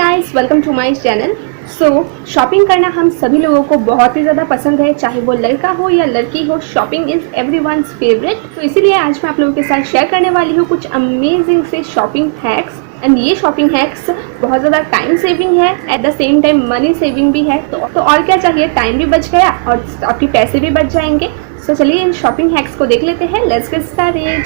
Guys, welcome to my channel. Shopping करना हम सभी लोगों को बहुत ही ज़्यादा पसंद है, चाहे वो लड़का हो या लड़की हो। Shopping is everyone's favourite. तो इसीलिए आज मैं आप लोगों के साथ शेयर करने वाली हूँ कुछ अमेजिंग से शॉपिंग हैक्स। एंड ये शॉपिंग हैक्स बहुत ज़्यादा टाइम सेविंग है, at the same time money saving भी है। तो और क्या चाहिए, टाइम भी बच गया और आपके पैसे भी बच जाएंगे। तो चलिए इन शॉपिंग हैक्स को देख लेते हैं। Let's get started.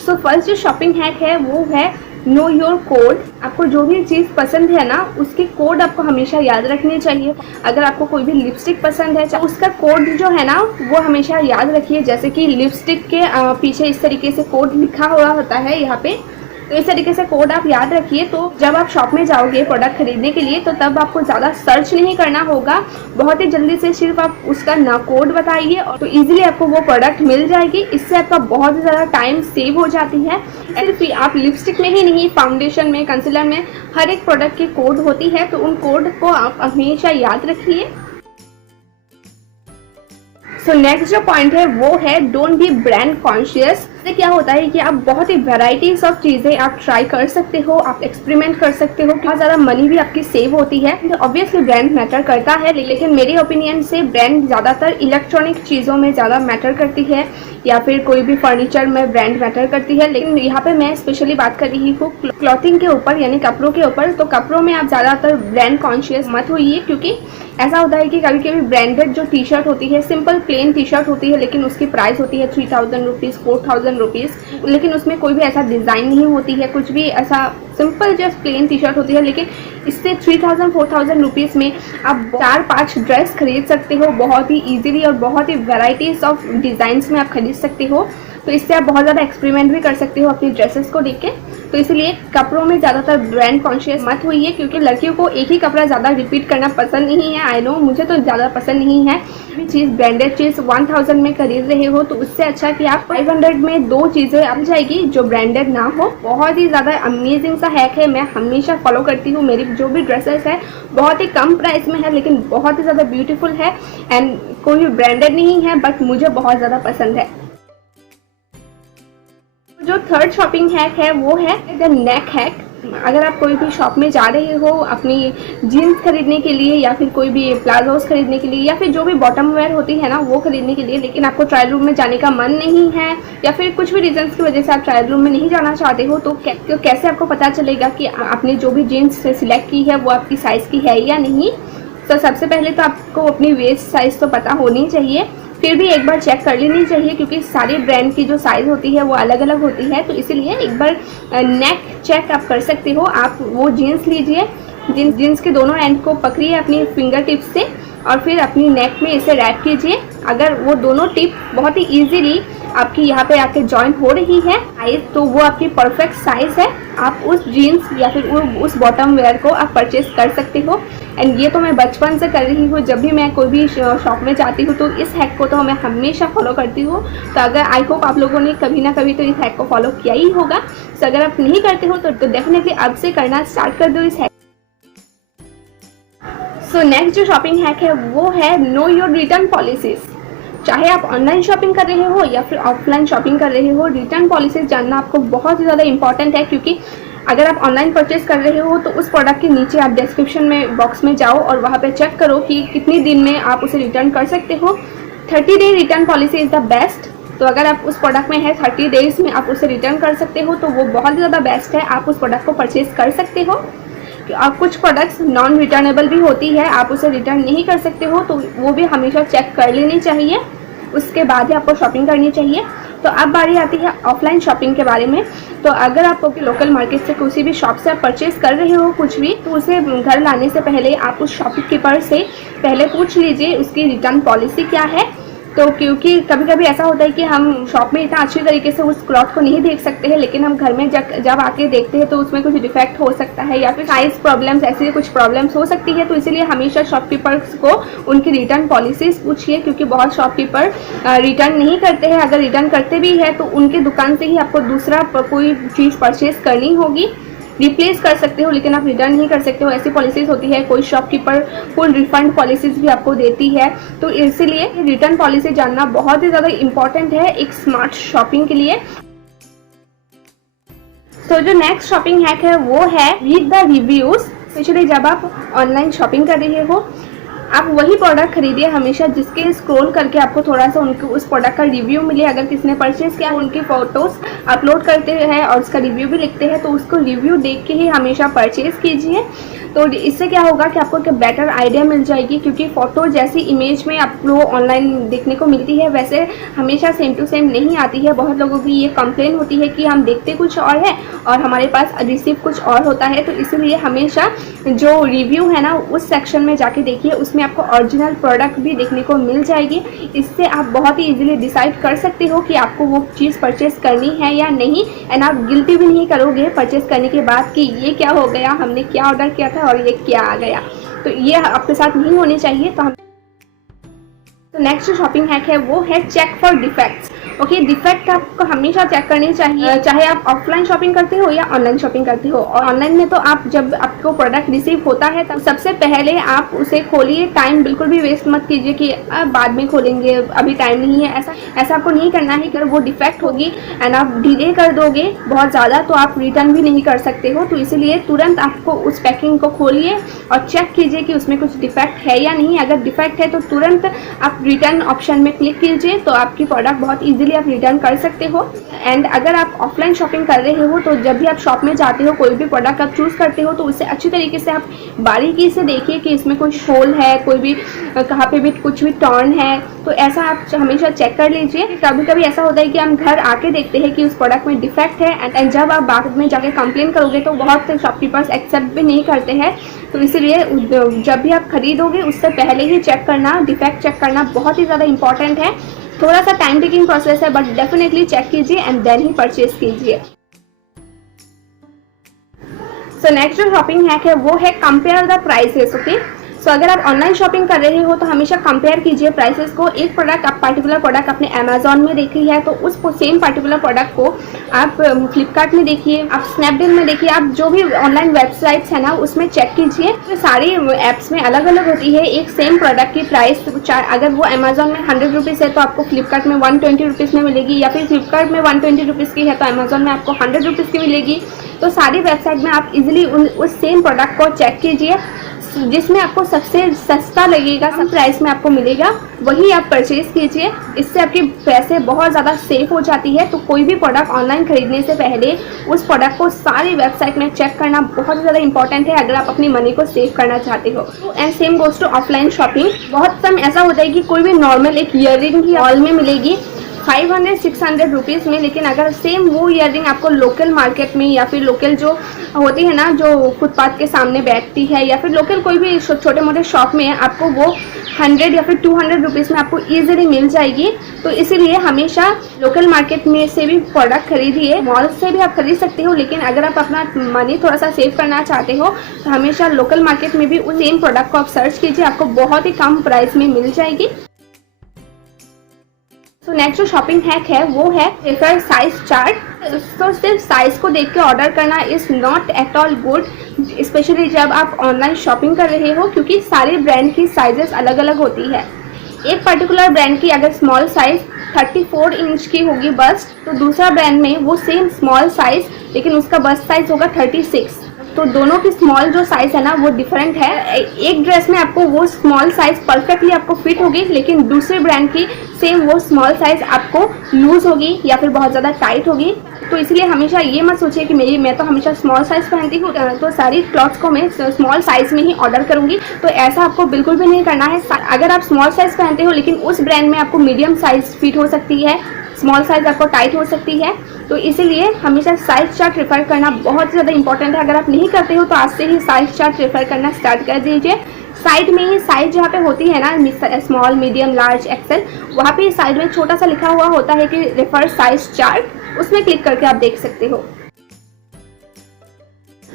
So first जो शॉपिंग हैक है वो है नो योर कोड। आपको जो भी चीज़ पसंद है ना, उसकी कोड आपको हमेशा याद रखनी चाहिए। अगर आपको कोई भी लिपस्टिक पसंद है, उसका कोड जो है ना वो हमेशा याद रखिए। जैसे कि लिपस्टिक के पीछे इस तरीके से कोड लिखा हुआ होता है यहाँ पे, तो इस तरीके से कोड आप याद रखिए। तो जब आप शॉप में जाओगे प्रोडक्ट खरीदने के लिए, तो तब आपको ज़्यादा सर्च नहीं करना होगा। बहुत ही जल्दी से सिर्फ आप उसका ना कोड बताइए और तो इजीली आपको वो प्रोडक्ट मिल जाएगी। इससे आपका बहुत ही ज़्यादा टाइम सेव हो जाती है। सिर्फ आप लिपस्टिक में ही नहीं, फाउंडेशन में, कंसीलर में, हर एक प्रोडक्ट की कोड होती है। तो उन कोड को आप हमेशा याद रखिए। सो नेक्स्ट जो पॉइंट है वो है डोंट बी ब्रांड कॉन्शियस। इससे क्या होता है कि आप बहुत ही वैराइटीज ऑफ चीज़ें आप ट्राई कर सकते हो, आप एक्सपेरिमेंट कर सकते हो। बहुत ज़्यादा मनी भी आपकी सेव होती है। तो ऑब्वियसली ब्रांड मैटर करता है, लेकिन मेरे ओपिनियन से ब्रांड ज़्यादातर इलेक्ट्रॉनिक चीज़ों में ज़्यादा मैटर करती है, या फिर कोई भी फर्नीचर में ब्रांड मैटर करती है। लेकिन यहाँ पे मैं स्पेशली बात कर रही हूँ क्लॉथिंग के ऊपर, यानी कपड़ों के ऊपर। तो कपड़ों में आप ज़्यादातर ब्रांड कॉन्शियस मत होइए, क्योंकि ऐसा होता है कि कभी कभी ब्रांडेड जो टी शर्ट होती है, सिंपल प्लेन टी शर्ट होती है, लेकिन उसकी प्राइस होती है 3000 रुपीज़, 4000 रुपीज़, लेकिन उसमें कोई भी ऐसा डिज़ाइन नहीं होती है, कुछ भी ऐसा simple just plain T shirt होती है। लेकिन इससे 3000 4000 रुपीज़ में आप 4-5 ड्रेस खरीद सकते हो बहुत ही ईजिली, और बहुत ही वेराइटीज़ ऑफ डिज़ाइंस में आप खरीद सकते हो। तो इससे आप बहुत ज़्यादा एक्सपेरिमेंट भी कर सकते हो अपनी ड्रेसेस को देख के। तो इसलिए कपड़ों में ज़्यादातर ब्रांड कॉन्शियस मत होइए, क्योंकि लड़कियों को एक ही कपड़ा ज़्यादा रिपीट करना पसंद नहीं है। आई नो, मुझे तो ज़्यादा पसंद नहीं है। चीज़ ब्रांडेड चीज़ 1000 में खरीद रहे हो, तो उससे अच्छा कि आप 500 में 2 चीज़ें आ जाएगी जो ब्रांडेड ना हो। बहुत ही ज़्यादा अमेजिंग सा हैक है, मैं हमेशा फॉलो करती हूँ। मेरी जो भी ड्रेसेस है बहुत ही कम प्राइस में है, लेकिन बहुत ही ज़्यादा ब्यूटीफुल है, एंड कोई ब्रांडेड नहीं है, बट मुझे बहुत ज़्यादा पसंद है। जो थर्ड शॉपिंग हैक है वो है द नेक हैक। अगर आप कोई भी शॉप में जा रहे हो अपनी जीन्स खरीदने के लिए, या फिर कोई भी प्लाजोस खरीदने के लिए, या फिर जो भी बॉटम वेयर होती है ना वो खरीदने के लिए, लेकिन आपको ट्रायल रूम में जाने का मन नहीं है, या फिर कुछ भी रीजंस की वजह से आप ट्रायल रूम में नहीं जाना चाहते हो, तो कैसे आपको पता चलेगा कि आपने जो भी जीन्स सिलेक्ट की है वो आपकी साइज़ की है या नहीं। तो सबसे पहले तो आपको अपनी वेस्ट साइज़ तो पता होनी चाहिए, फिर भी एक बार चेक कर लेनी चाहिए, क्योंकि सारे ब्रांड की जो साइज़ होती है वो अलग अलग होती है। तो इसीलिए एक बार नेक चेक आप कर सकते हो। आप वो जीन्स लीजिए, जीन्स के दोनों एंड को पकड़िए अपनी फिंगर टिप्स से, और फिर अपनी नेक में इसे रैप कीजिए। अगर वो दोनों टिप बहुत ही ईजीली आपकी यहाँ पे आके जॉइन हो रही है साइज, तो वो आपकी परफेक्ट साइज है। आप उस जीन्स या फिर उस बॉटम वेयर को आप परचेज कर सकते हो। एंड ये तो मैं बचपन से कर रही हूँ। जब भी मैं कोई भी शॉप में जाती हूँ तो इस हैक को तो मैं हमेशा फॉलो करती हूँ। तो अगर आई होप आप लोगों ने कभी ना कभी तो इस हैक को फॉलो किया ही होगा। तो अगर आप नहीं करते हो तो डेफिनेटली अब से करना स्टार्ट कर दो इस हैक। सो नेक्स्ट जो शॉपिंग हैक है वो है नो योर रिटर्न पॉलिसीज। चाहे आप ऑनलाइन शॉपिंग कर रहे हो या फिर ऑफलाइन शॉपिंग कर रहे हो, रिटर्न पॉलिसीज जानना आपको बहुत ही ज़्यादा इंपॉर्टेंट है। क्योंकि अगर आप ऑनलाइन परचेज कर रहे हो तो उस प्रोडक्ट के नीचे आप डिस्क्रिप्शन में बॉक्स में जाओ और वहाँ पे चेक करो कि कितने दिन में आप उसे रिटर्न कर सकते हो। 30 day return policy is the best. तो अगर आप उस प्रोडक्ट में है 30 डेज में आप उसे रिटर्न कर सकते हो, तो वो बहुत ज़्यादा बेस्ट है। आप उस प्रोडक्ट को परचेज कर सकते हो। आप कुछ प्रोडक्ट्स नॉन रिटर्नेबल भी होती है, आप उसे रिटर्न नहीं कर सकते हो, तो वो भी हमेशा चेक कर लेनी चाहिए, उसके बाद ही आपको शॉपिंग करनी चाहिए। तो अब बारी आती है ऑफलाइन शॉपिंग के बारे में। तो अगर आप लोकल मार्केट से किसी भी शॉप से आप परचेज कर रहे हो कुछ भी, तो उसे घर लाने से पहले आप उस शॉपकीपर से पहले पूछ लीजिए उसकी रिटर्न पॉलिसी क्या है। तो क्योंकि कभी कभी ऐसा होता है कि हम शॉप में इतना अच्छी तरीके से उस क्लॉथ को नहीं देख सकते हैं, लेकिन हम घर में जब आके देखते हैं तो उसमें कुछ डिफेक्ट हो सकता है, या फिर साइज प्रॉब्लम्स, ऐसी कुछ प्रॉब्लम्स हो सकती है। तो इसीलिए हमेशा शॉपकीपर्स को उनकी रिटर्न पॉलिसीज पूछिए, क्योंकि बहुत शॉपकीपर रिटर्न नहीं करते हैं। अगर रिटर्न करते भी है तो उनके दुकान से ही आपको दूसरा कोई चीज़ परचेज करनी होगी। रिप्लेस कर सकते हो लेकिन आप रिटर्न नहीं कर सकते हो, ऐसी पॉलिसीज होती है। कोई शॉपकीपर फुल रिफंड पॉलिसीज भी आपको देती है, तो इसीलिए रिटर्न पॉलिसी जानना बहुत ही ज़्यादा इंपॉर्टेंट है एक स्मार्ट शॉपिंग के लिए। तो जो नेक्स्ट शॉपिंग हैक है वो है रीड द रिव्यूज। स्पेशली जब आप ऑनलाइन शॉपिंग कर रहे हो, आप वही प्रोडक्ट खरीदिए हमेशा जिसके स्क्रॉल करके आपको थोड़ा सा उनके उस प्रोडक्ट का रिव्यू मिले। अगर किसी ने परचेज किया, उनकी फ़ोटोज़ अपलोड करते हैं और उसका रिव्यू भी लिखते हैं, तो उसको रिव्यू देख के ही हमेशा परचेज़ कीजिए। तो इससे क्या होगा कि आपको एक बेटर आइडिया मिल जाएगी, क्योंकि फ़ोटो जैसी इमेज में आपको ऑनलाइन देखने को मिलती है वैसे हमेशा सेम टू सेम नहीं आती है। बहुत लोगों की ये कंप्लेन होती है कि हम देखते कुछ और है और हमारे पास रिसीव कुछ और होता है। तो इसीलिए हमेशा जो रिव्यू है ना, उस सेक्शन में जाके देखिए, उसमें आपको ओरिजिनल प्रोडक्ट भी देखने को मिल जाएगी। इससे आप बहुत ही इजीली डिसाइड कर सकते हो कि आपको वो चीज़ परचेस करनी है या नहीं, एंड आप गिल्टी भी नहीं करोगे परचेस करने के बाद कि ये क्या हो गया, हमने क्या ऑर्डर किया था और ये क्या आ गया। तो ये आपके साथ नहीं होनी चाहिए। तो नेक्स्ट शॉपिंग हैक है वो है check for defects. Okay, defect आपको हमेशा चेक करनी चाहिए, चाहे आप ऑफलाइन शॉपिंग करते हो या ऑनलाइन शॉपिंग करते हो। और ऑनलाइन में तो आप जब आपको प्रोडक्ट रिसीव होता है तब सबसे पहले आप उसे खोलिए। टाइम बिल्कुल भी वेस्ट मत कीजिए कि बाद में खोलेंगे, अभी टाइम नहीं है। ऐसा आपको नहीं करना है। अगर वो डिफेक्ट होगी एंड आप डिले कर दोगे बहुत ज़्यादा तो आप रिटर्न भी नहीं कर सकते हो। तो इसीलिए तुरंत आपको उस पैकिंग को खोलिए और चेक कीजिए कि उसमें कुछ डिफेक्ट है या नहीं। अगर डिफेक्ट है तो तुरंत आप रिटर्न ऑप्शन में क्लिक कीजिए, तो आपकी प्रोडक्ट बहुत इजीली आप रिटर्न कर सकते हो। एंड अगर आप ऑफलाइन शॉपिंग कर रहे हो तो जब भी आप शॉप में जाते हो, कोई भी प्रोडक्ट आप चूज़ करते हो, तो उसे अच्छी तरीके से आप बारीकी से देखिए कि इसमें कोई होल है, कोई भी कहाँ पे भी कुछ भी टर्न है। तो ऐसा आप हमेशा चेक कर लीजिए। कभी कभी ऐसा होता है कि हम घर आके देखते हैं कि उस प्रोडक्ट में डिफेक्ट है, एंड जब आप बाद में जाके कंप्लेन करोगे तो बहुत से शॉपकीपर्स एक्सेप्ट भी नहीं करते हैं। तो इसीलिए जब भी आप खरीदोगे उससे पहले ही चेक करना, डिफेक्ट चेक करना बहुत ही ज़्यादा इंपॉर्टेंट है। थोड़ा सा टाइम टेकिंग प्रोसेस है, बट डेफिनेटली चेक कीजिए एंड देन ही परचेज कीजिए। सो नेक्स्ट जो शॉपिंग हैक है वो है कंपेयर द प्राइसेस। ओके, सो अगर आप ऑनलाइन शॉपिंग कर रहे हो तो हमेशा कंपेयर कीजिए प्राइसेस को। एक प्रोडक्ट आप पर्टिकुलर प्रोडक्ट अपने अमेजॉन में देखी है तो उस सेम पर्टिकुलर प्रोडक्ट को आप फ्लिपकार्ट में देखिए, आप स्नैपडील में देखिए, आप जो भी ऑनलाइन वेबसाइट्स है ना उसमें चेक कीजिए। तो सारी ऐप्स में अलग अलग होती है एक सेम प्रोडक्ट की प्राइस। अगर वो अमेजॉन में 100 रुपीज़ है तो आपको फ्लिपकार्ट में 120 रुपीज़ में मिलेगी, या फिर फ्लिपकार्ट में 120 रुपीज़ की है तो अमेजॉन में आपको 100 रुपीज़ की मिलेगी। तो सारी वेबसाइट में आप इजीली उस सेम प्रोडक्ट को चेक कीजिए, जिसमें आपको सबसे सस्ता लगेगा, सब प्राइस में आपको मिलेगा, वही आप परचेज कीजिए। इससे आपके पैसे बहुत ज़्यादा सेफ हो जाती है। तो कोई भी प्रोडक्ट ऑनलाइन खरीदने से पहले उस प्रोडक्ट को सारी वेबसाइट में चेक करना बहुत ज़्यादा इंपॉर्टेंट है अगर आप अपनी मनी को सेव करना चाहते हो। And same goes to offline shopping. बहुत समय ऐसा होता है कि कोई भी नॉर्मल एक ईयररिंग ही मॉल में मिलेगी 500-600 रुपीज़ में, लेकिन अगर सेम वो ईयररिंग आपको लोकल मार्केट में या फिर लोकल जो होती है ना, जो फुटपाथ के सामने बैठती है, या फिर लोकल कोई भी छोटे मोटे शॉप में आपको वो 100 या फिर 200 रुपीज़ में आपको ईजिली मिल जाएगी। तो इसीलिए हमेशा लोकल मार्केट में से भी प्रोडक्ट खरीदिए। मॉल से भी आप खरीद सकते हो, लेकिन अगर आप अपना मनी थोड़ा सा सेव करना चाहते हो तो हमेशा लोकल मार्केट में भी उस सेम प्रोडक्ट को आप सर्च कीजिए, आपको बहुत ही कम प्राइस में मिल जाएगी। तो नेक्स्ट जो शॉपिंग हैक है वो है प्रेफर साइज चार्ट। तो सिर्फ साइज को देख के ऑर्डर करना is not at all good, specially जब आप ऑनलाइन शॉपिंग कर रहे हो, क्योंकि सारे ब्रांड की साइजेस अलग अलग होती है। एक पर्टिकुलर ब्रांड की अगर स्मॉल साइज 34 इंच की होगी बस्ट, तो दूसरा ब्रांड में वो सेम स्मॉल साइज लेकिन उसका बस्ट साइज होगा 36। तो दोनों की स्मॉल जो साइज है ना वो डिफरेंट है। एक ड्रेस में आपको वो स्मॉल साइज परफेक्टली आपको फिट होगी, लेकिन दूसरे ब्रांड की सेम वो स्मॉल साइज आपको लूज होगी या फिर बहुत ज़्यादा टाइट होगी। तो इसलिए हमेशा ये मत सोचिए कि मैं तो हमेशा स्मॉल साइज पहनती हूँ तो सारी क्लॉथ्स को मैं स्मॉल साइज में ही ऑर्डर करूँगी। तो ऐसा आपको बिल्कुल भी नहीं करना है। अगर आप स्मॉल साइज पहनते हो लेकिन उस ब्रांड में आपको मीडियम साइज फिट हो सकती है, स्मॉल साइज आपको टाइट हो सकती है, तो इसीलिए हमेशा साइज चार्ट रेफर करना बहुत ज़्यादा इंपॉर्टेंट है। अगर आप नहीं करते हो तो आज से ही साइज चार्ट रेफर करना स्टार्ट कर दीजिए। साइड में ही साइज जहाँ पे होती है ना, स्मॉल, मीडियम, लार्ज, एक्सेल, वहाँ पे साइड में छोटा सा लिखा हुआ होता है कि रेफर साइज चार्ट, उसमें क्लिक करके आप देख सकते हो।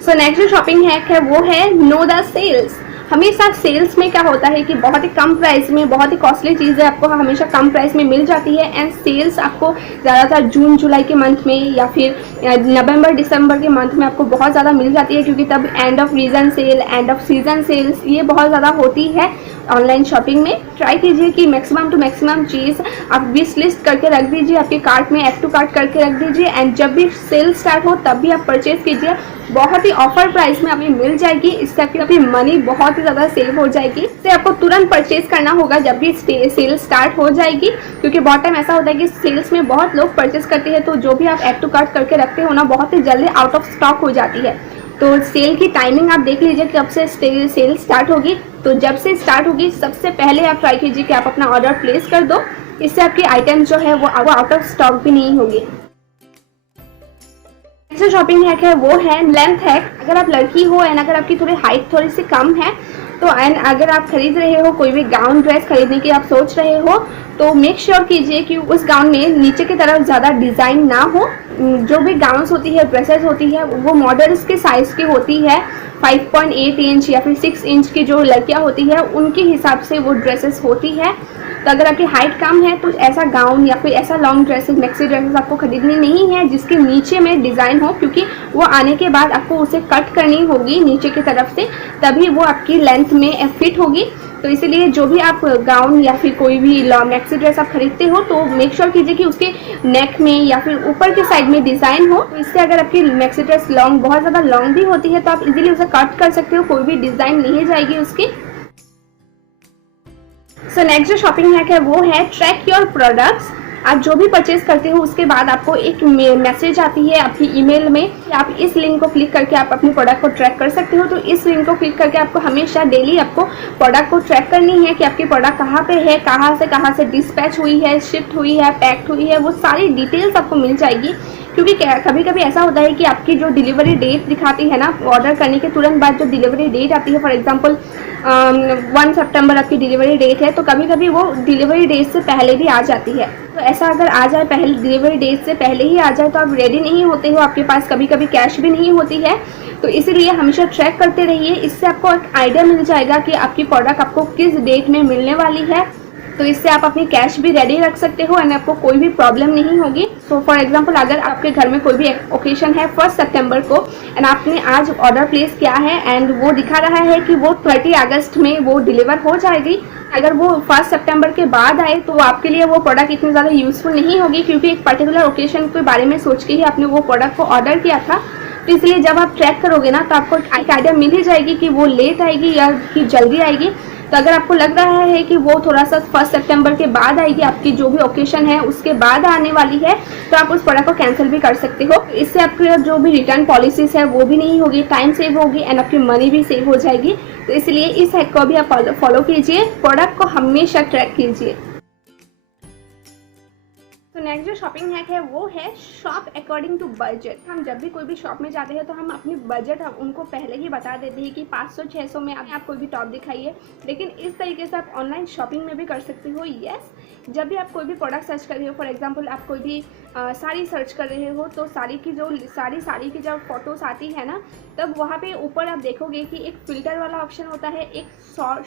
सो नेक्स्ट जो शॉपिंग हैक है वो है नो द सेल्स। हमेशा सेल्स में क्या होता है कि बहुत ही कम प्राइस में बहुत ही कॉस्टली चीज़ें आपको हमेशा कम प्राइस में मिल जाती है। एंड सेल्स आपको ज़्यादातर जून जुलाई के मंथ में या फिर नवंबर दिसंबर के मंथ में आपको बहुत ज़्यादा मिल जाती है, क्योंकि तब end of reason sale, end of season sales ये बहुत ज़्यादा होती है ऑनलाइन शॉपिंग में। ट्राई कीजिए कि मैक्सिमम टू मैक्सिमम चीज़ आप विश लिस्ट करके रख दीजिए, आपके कार्ट में ऐड टू कार्ट करके रख दीजिए, एंड जब भी सेल स्टार्ट हो तब भी आप परचेज कीजिए। बहुत ही ऑफर प्राइस में आपको मिल जाएगी, इससे आपकी मनी बहुत ही ज़्यादा सेव हो जाएगी। इससे आपको तुरंत परचेज करना होगा जब भी सेल स्टार्ट हो जाएगी, क्योंकि बहुत टाइम ऐसा होता है कि सेल्स में बहुत लोग परचेज करते हैं, तो जो भी आप ऐड टू कार्ट करके रखते हो ना, बहुत ही जल्दी आउट ऑफ स्टॉक हो जाती है। तो सेल की टाइमिंग आप देख लीजिए कब से सेल स्टार्ट होगी। तो जब से स्टार्ट होगी सबसे पहले आप ट्राई कीजिए कि आप अपना ऑर्डर प्लेस कर दो, इससे आपकी आइटम जो है वो आउट ऑफ स्टॉक भी नहीं होगी। जो शॉपिंग हैक है वो है लेंथ हैक। अगर आप लड़की हो एंड अगर आपकी थोड़ी हाइट थोड़ी सी कम है, तो एंड अगर आप खरीद रहे हो कोई भी गाउन ड्रेस खरीदने की आप सोच रहे हो, तो मेक श्योर कीजिए कि उस गाउन में नीचे की तरफ ज़्यादा डिज़ाइन ना हो। जो भी गाउन्स होती है, ड्रेसेस होती है, वो मॉडल्स के साइज़ की होती है। 5.8 इंच या फिर 6 इंच की जो लड़कियां होती है उनके हिसाब से वो ड्रेसेस होती है। तो अगर आपकी हाइट कम है तो ऐसा गाउन या फिर ऐसा लॉन्ग ड्रेसेस, मैक्सी ड्रेसेस आपको खरीदनी नहीं है जिसके नीचे में डिज़ाइन हो, क्योंकि वो आने के बाद आपको उसे कट करनी होगी नीचे की तरफ से, तभी वो आपकी लेंथ में फिट होगी। तो इसीलिए जो भी आप गाउन या फिर कोई भी मैक्सी ड्रेस आप खरीदते हो, तो मेक श्योर कीजिए कि उसके नेक में या फिर ऊपर के साइड में डिज़ाइन हो। तो इससे अगर आपकी मैक्सी ड्रेस लॉन्ग, बहुत ज़्यादा लॉन्ग भी होती है, तो आप इजीली उसे कट कर सकते हो, कोई भी डिज़ाइन नहीं जाएगी उसकी। सो नेक्स्ट जो शॉपिंग हैक है वो है ट्रैक योर प्रोडक्ट्स। आप जो भी परचेज करते हो उसके बाद आपको एक मैसेज आती है आपकी ईमेल में, आप इस लिंक को क्लिक करके आप अपने प्रोडक्ट को ट्रैक कर सकते हो। तो इस लिंक को क्लिक करके आपको हमेशा डेली आपको प्रोडक्ट को ट्रैक करनी है कि आपकी प्रोडक्ट कहाँ पे है, कहाँ से डिस्पैच हुई है, शिफ्ट हुई है, पैक्ड हुई है, वो सारी डिटेल्स आपको मिल जाएगी। क्योंकि कभी कभी ऐसा होता है कि आपकी जो डिलीवरी डेट दिखाती है ना, ऑर्डर करने के तुरंत बाद जो डिलीवरी डेट आती है, फॉर एग्जांपल 1 सितंबर आपकी डिलीवरी डेट है, तो कभी कभी वो डिलीवरी डेट से पहले भी आ जाती है। तो ऐसा अगर आ जाए, पहले डिलीवरी डेट से पहले ही आ जाए, तो आप रेडी नहीं होते हो, आपके पास कभी कभी कैश भी नहीं होती है। तो इसीलिए हमेशा ट्रैक करते रहिए, इससे आपको एक आइडिया मिल जाएगा कि आपकी प्रोडक्ट आपको किस डेट में मिलने वाली है। तो इससे आप अपनी कैश भी रेडी रख सकते हो एंड आपको कोई भी प्रॉब्लम नहीं होगी। सो फॉर एग्जांपल अगर आपके घर में कोई भी ओकेशन है 1 सितंबर को एंड आपने आज ऑर्डर प्लेस किया है एंड वो दिखा रहा है कि वो 30 अगस्त में वो डिलीवर हो जाएगी, अगर वो 1 सितंबर के बाद आए तो आपके लिए वो प्रोडक्ट इतनी ज़्यादा यूज़फुल नहीं होगी, क्योंकि एक पर्टिकुलर ओकेशन के बारे में सोच के ही आपने वो प्रोडक्ट को ऑर्डर किया था। तो इसलिए जब आप ट्रैक करोगे ना, तो आपको एक आइडिया मिल ही जाएगी कि वो लेट आएगी या कि जल्दी आएगी। तो अगर आपको लग रहा है कि वो थोड़ा सा 1 सितंबर के बाद आएगी, आपकी जो भी ओकेशन है उसके बाद आने वाली है, तो आप उस प्रोडक्ट को कैंसिल भी कर सकते हो। इससे आपकी जो भी रिटर्न पॉलिसीज है वो भी नहीं होगी, टाइम सेव होगी एंड आपकी मनी भी सेव हो जाएगी। तो इसलिए इस हैक को भी आप फॉलो कीजिए, प्रोडक्ट को हमेशा ट्रैक कीजिए। तो नेक्स्ट जो शॉपिंग हैक है वो है शॉप अकॉर्डिंग टू बजट। हम जब भी कोई भी शॉप में जाते हैं तो हम अपनी बजट उनको पहले ही बता देते हैं कि 500-600 में आप कोई भी टॉप दिखाइए, लेकिन इस तरीके से आप ऑनलाइन शॉपिंग में भी कर सकते हो। यस, जब भी आप कोई भी प्रोडक्ट सर्च कर रहे हो, फॉर एग्जांपल आप कोई भी साड़ी सर्च कर रहे हो, तो साड़ी की जब फोटोज आती है ना, तब वहाँ पे ऊपर आप देखोगे कि एक फिल्टर वाला ऑप्शन होता है, एक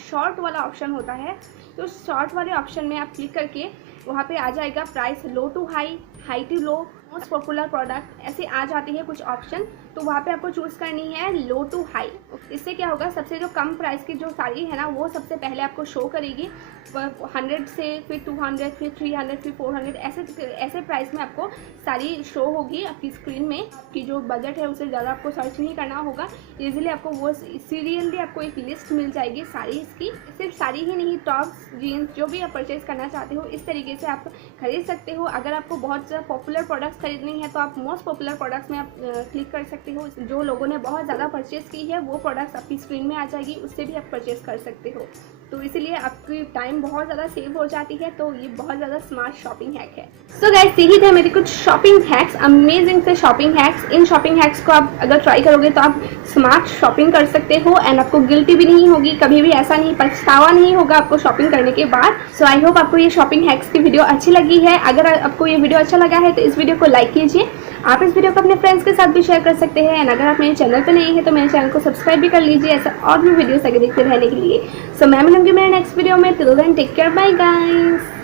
शॉर्ट वाला ऑप्शन होता है। तो शॉर्ट वाले ऑप्शन में आप क्लिक करके वहाँ पे आ जाएगा price low to high, high to low, most popular product, ऐसे आ जाती है कुछ ऑप्शन। तो वहाँ पे आपको चूज़ करनी है लो टू हाई। इससे क्या होगा, सबसे जो कम प्राइस की जो साड़ी है ना, वो सबसे पहले आपको शो करेगी 100 से, फिर 200, फिर 300, फिर 400, ऐसे प्राइस में आपको साड़ी शो होगी आपकी स्क्रीन में। आपकी जो बजट है उसे ज़्यादा आपको सर्च नहीं करना होगा, इजीली आपको वो सीरियली आपको एक लिस्ट मिल जाएगी साड़ीज़ की। सिर्फ साड़ी ही नहीं, टॉप्स, जीन्स, जो भी आप परचेज करना चाहते हो, इस तरीके से आप खरीद सकते हो। अगर आपको बहुत ज़्यादा पॉपुलर प्रोडक्ट्स खरीदनी है तो आप मोस्ट पॉपुलर प्रोडक्ट्स में आप क्लिक कर सकते हो। जो लोगों ने बहुत ज़्यादा परचेज की है वो प्रोडक्ट्स आपकी स्क्रीन में आ जाएगी, उससे भी आप परचेज कर सकते हो। तो इसीलिए आपकी टाइम बहुत ज़्यादा सेव हो जाती है। तो ये बहुत ज़्यादा स्मार्ट शॉपिंग हैक है। सो गाइस, यही थे मेरे कुछ शॉपिंग हैक्स, अमेजिंग से शॉपिंग हैक्स। इन शॉपिंग हैक्स को आप अगर ट्राई करोगे तो आप स्मार्ट शॉपिंग कर सकते हो एंड आपको गिल्टी भी नहीं होगी, कभी भी ऐसा नहीं, पछतावा नहीं होगा आपको शॉपिंग करने के बाद। सो आई होप आपको ये शॉपिंग हैक्स की वीडियो अच्छी लगी है। अगर आपको ये वीडियो अच्छा लगा है तो इस वीडियो को लाइक कीजिए आप इस वीडियो को अपने फ्रेंड्स के साथ भी शेयर कर सकते हैं। एंड अगर आप मेरे चैनल पर नए हैं तो मेरे चैनल को सब्सक्राइब भी कर लीजिए ऐसा और भी वीडियोस आगे देखते रहने के लिए। सो मैं मिलूंगी मेरे नेक्स्ट वीडियो में। Till then take care, bye guys.